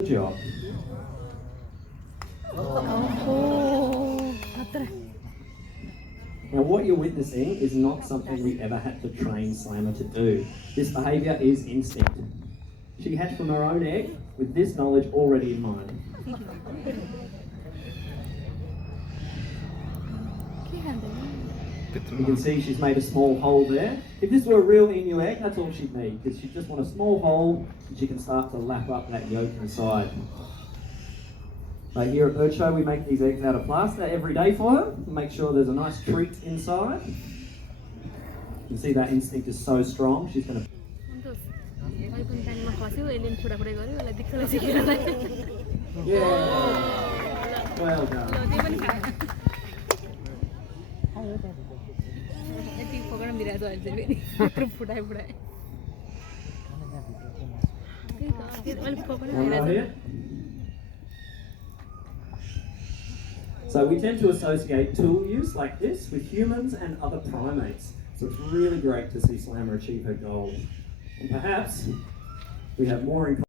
Good job. Now what you're witnessing is not something we ever had to train Slammer to do. This behaviour is instinct. She hatched from her own egg with this knowledge already in mind. You can see she's made a small hole there. If this were a real emu egg, that's all she'd need, because she'd just want a small hole and she can start to lap up that yolk inside. So here at Bird Show, we make these eggs out of plaster every day for her to make sure there's a nice treat inside. You can see that instinct is so strong, she's going to... Yeah! Well done. So we tend to associate tool use like this with humans and other primates. So it's really great to see Slammer achieve her goal. And perhaps we have more in